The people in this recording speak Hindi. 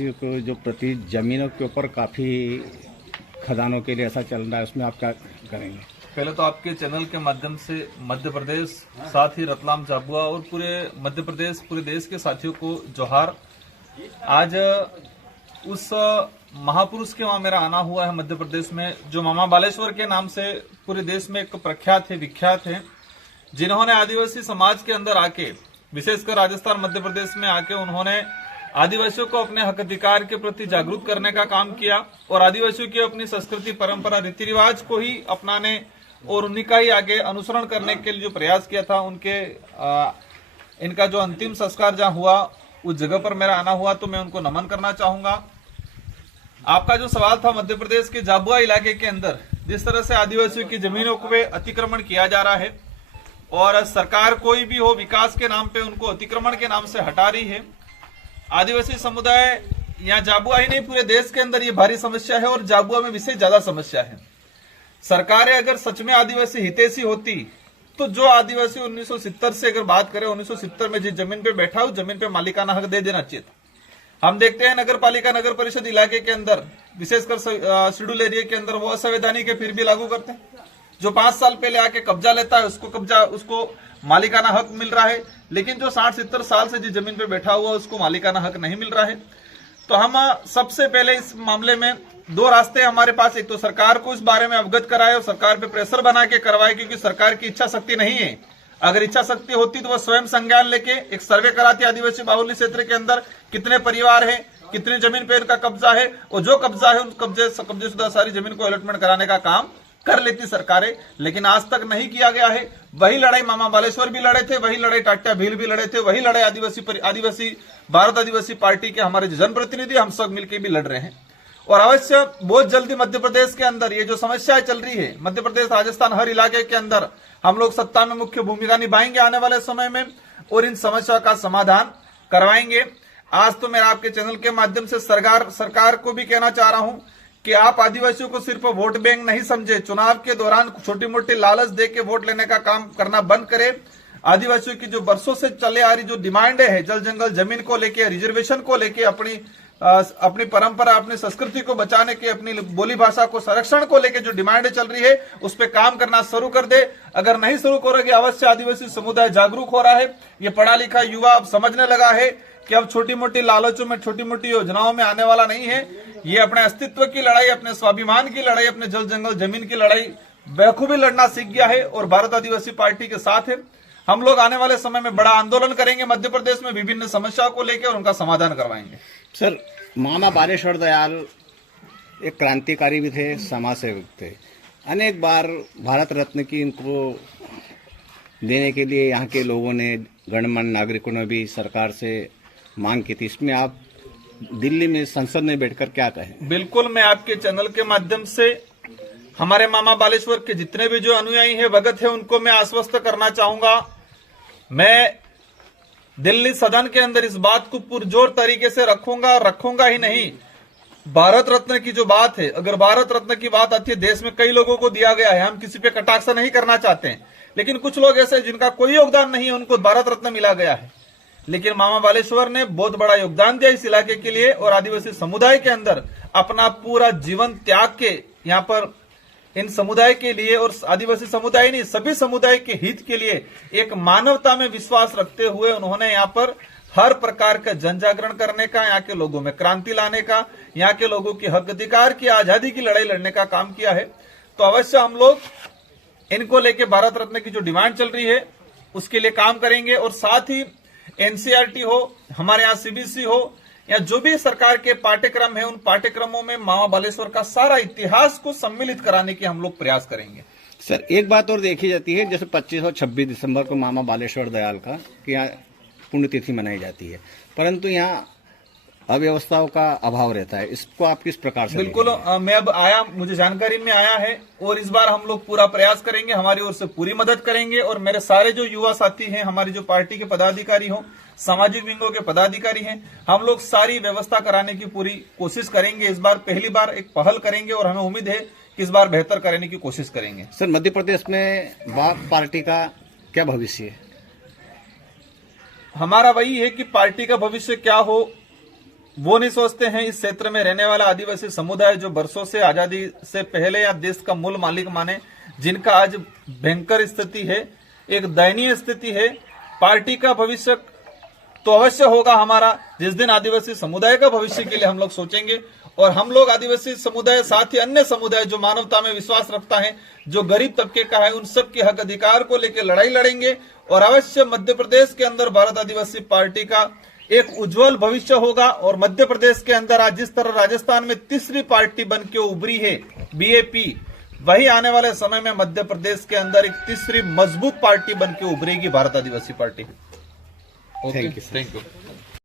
आदिवासियों को जो प्रति जमीनों के ऊपर काफी खदानों के लिए ऐसा चल रहा है, उसमें आप क्या करेंगे? पहले तो आपके चैनल के माध्यम से मध्य प्रदेश, साथ ही रतलाम, झाबुआ और पूरे मध्य प्रदेश, पूरे देश के साथियों को जोहार। आज उस महापुरुष के वहां मेरा आना हुआ है मध्य प्रदेश में, जो मामा बालेश्वर के नाम से पूरे देश में एक प्रख्यात है, विख्यात है, जिन्होंने आदिवासी समाज के अंदर आके, विशेषकर राजस्थान मध्य प्रदेश में आके उन्होंने आदिवासियों को अपने हक अधिकार के प्रति जागरूक करने का काम किया और आदिवासियों की अपनी संस्कृति, परंपरा, रीति रिवाज को ही अपनाने और उन्हीं का ही आगे अनुसरण करने के लिए जो प्रयास किया था, इनका जो अंतिम संस्कार जहां हुआ उस जगह पर मेरा आना हुआ, तो मैं उनको नमन करना चाहूंगा। आपका जो सवाल था, मध्य प्रदेश के झाबुआ इलाके के अंदर जिस तरह से आदिवासियों की जमीनों पे अतिक्रमण किया जा रहा है और सरकार कोई भी हो विकास के नाम पे उनको अतिक्रमण के नाम से हटा रही है। आदिवासी समुदाय यहाँ झाबुआ ही नहीं, पूरे देश के अंदर ये भारी समस्या है और झाबुआ में विशेष ज्यादा समस्या है। सरकारें अगर सच में आदिवासी हितैषी होती तो जो आदिवासी 1970 से अगर बात करें, 1970 में जिस जमीन पे बैठा उस जमीन पे मालिकाना हक दे देना चाहिए था। हम देखते हैं नगर पालिका, नगर परिषद इलाके के अंदर, विशेषकर शेड्यूल एरिया के अंदर, वो असंवैधानिक है फिर भी लागू करते हैं। जो 5 साल पहले आके कब्जा लेता है उसको मालिकाना हक मिल रहा है, लेकिन जो 60-70 साल से जिस जमीन पे बैठा हुआ उसको मालिकाना हक नहीं मिल रहा है। तो हम सबसे पहले इस मामले में 2 रास्ते हमारे पास, एक तो सरकार को इस बारे में अवगत कराए और सरकार पे प्रेशर बना के करवाए, क्योंकि सरकार की इच्छा शक्ति नहीं है। अगर इच्छा शक्ति होती तो वह स्वयं संज्ञान लेके एक सर्वे कराती आदिवासी बाहुल्य क्षेत्र के अंदर कितने परिवार है, कितनी जमीन पे इनका कब्जा है, और जो कब्जा है उन कब्जेशुदा सारी जमीन को अलॉटमेंट कराने का काम कर लेती सरकारें, लेकिन आज तक नहीं किया गया है। वही लड़ाई मामा बालेश्वर भी लड़े थे, वही लड़ाई टाट्या भील भी लड़े थे, वही लड़ाई आदिवासी भारत आदिवासी पार्टी के हमारे जनप्रतिनिधि हम सब मिलकर भी लड़ रहे हैं। और अवश्य बहुत जल्दी मध्य प्रदेश के अंदर ये जो समस्याएं चल रही है, मध्य प्रदेश, राजस्थान, हर इलाके के अंदर हम लोग सत्ता में मुख्य भूमिका निभाएंगे आने वाले समय में और इन समस्या का समाधान करवाएंगे। आज तो मैं आपके चैनल के माध्यम से सरकार को भी कहना चाह रहा हूं कि आप आदिवासियों को सिर्फ वोट बैंक नहीं समझे, चुनाव के दौरान छोटी मोटी लालच दे के वोट लेने का काम करना बंद करें। आदिवासियों की जो बरसों से चले आ रही जो डिमांड है, जल जंगल जमीन को लेके, रिजर्वेशन को लेके, अपनी परंपरा, अपनी संस्कृति को बचाने के, अपनी बोली भाषा को संरक्षण को लेके जो डिमांड चल रही है उस पर काम करना शुरू कर दे। अगर नहीं शुरू करोगे, अवश्य आदिवासी समुदाय जागरूक हो रहा है, ये पढ़ा लिखा युवा अब समझने लगा है कि अब छोटी मोटी लालचों में, छोटी मोटी योजनाओं में आने वाला नहीं है। ये अपने अस्तित्व की लड़ाई, अपने स्वाभिमान की लड़ाई, अपने जल जंगल जमीन की लड़ाई बखूबी लड़ना सीख गया है और भारत आदिवासी पार्टी के साथ है। हम लोग आने वाले समय में बड़ा आंदोलन करेंगे मध्य प्रदेश में विभिन्न समस्याओं को लेकर और उनका समाधान करवाएंगे। सर, मामा बालेश्वर दयाल एक क्रांतिकारी भी थे, समाज सेवक थे। अनेक बार भारत रत्न की इनको देने के लिए यहाँ के लोगों ने, गणमान्य नागरिकों ने भी सरकार से मांग की थी। इसमें आप दिल्ली में संसद में बैठकर क्या कहें? बिल्कुल, मैं आपके चैनल के माध्यम से हमारे मामा बालेश्वर के जितने भी जो अनुयायी हैं, भगत हैं, उनको मैं आश्वस्त करना चाहूंगा। मैं दिल्ली सदन के अंदर इस बात को पुरजोर तरीके से रखूंगा ही नहीं। भारत रत्न की जो बात है, अगर भारत रत्न की बात आती है, देश में कई लोगों को दिया गया है, हम किसी पे कटाक्ष नहीं करना चाहते हैं, लेकिन कुछ लोग ऐसे जिनका कोई योगदान नहीं है उनको भारत रत्न मिला गया है। लेकिन मामा बालेश्वर ने बहुत बड़ा योगदान दिया इस इलाके के लिए और आदिवासी समुदाय के अंदर अपना पूरा जीवन त्याग के यहाँ पर इन समुदाय के लिए, और आदिवासी समुदाय नहीं, सभी समुदाय के हित के लिए एक मानवता में विश्वास रखते हुए उन्होंने यहाँ पर हर प्रकार का जन जागरण करने का, यहाँ के लोगों में क्रांति लाने का, यहाँ के लोगों की हक अधिकार की, आजादी की लड़ाई लड़ने का काम किया है। तो अवश्य हम लोग इनको लेके भारत रत्न की जो डिमांड चल रही है उसके लिए काम करेंगे और साथ ही एनसीईआरटी हो, हमारे यहाँ सीबीएसई हो, या जो भी सरकार के पाठ्यक्रम है, उन पाठ्यक्रमों में मामा बालेश्वर का सारा इतिहास को सम्मिलित कराने के हम लोग प्रयास करेंगे। सर, एक बात और देखी जाती है, जैसे 25 और 26 दिसंबर को मामा बालेश्वर दयाल का कि यहाँ पुण्यतिथि मनाई जाती है, परंतु यहाँ अव्यवस्थाओं का अभाव रहता है। इसको आप किस प्रकार से? बिल्कुल, मैं अब आया, मुझे जानकारी में आया है और इस बार हम लोग पूरा प्रयास करेंगे, हमारी ओर से पूरी मदद करेंगे और मेरे सारे जो युवा साथी हैं, हमारी जो पार्टी के पदाधिकारी हों, सामाजिक विंगों के पदाधिकारी हैं, हम लोग सारी व्यवस्था कराने की पूरी कोशिश करेंगे। इस बार पहली बार एक पहल करेंगे और हमें उम्मीद है कि इस बार बेहतर करने की कोशिश करेंगे। सर, मध्य प्रदेश में बाप पार्टी का क्या भविष्य है? हमारा वही है कि पार्टी का भविष्य क्या हो, वो नहीं सोचते हैं इस क्षेत्र में रहने वाला आदिवासी समुदाय जो वर्षों से आजादी से पहले या देश का मूल मालिक माने, जिनका आज भयंकर स्थिति है, एक दयनीय स्थिति है। पार्टी का भविष्य तो अवश्य होगा हमारा, जिस दिन आदिवासी समुदाय का भविष्य के लिए हम लोग सोचेंगे। और हम लोग आदिवासी समुदाय साथ ही अन्य समुदाय जो मानवता में विश्वास रखता है, जो गरीब तबके का है, उन सब के हक अधिकार को लेकर लड़ाई लड़ेंगे। और अवश्य मध्य प्रदेश के अंदर भारत आदिवासी पार्टी का एक उज्जवल भविष्य होगा। और मध्य प्रदेश के अंदर आज जिस तरह राजस्थान में तीसरी पार्टी बन के उभरी है बीएपी, वही आने वाले समय में मध्य प्रदेश के अंदर एक तीसरी मजबूत पार्टी बन के उभरेगी Bharat Adivasi Party. Thank you. Thank you.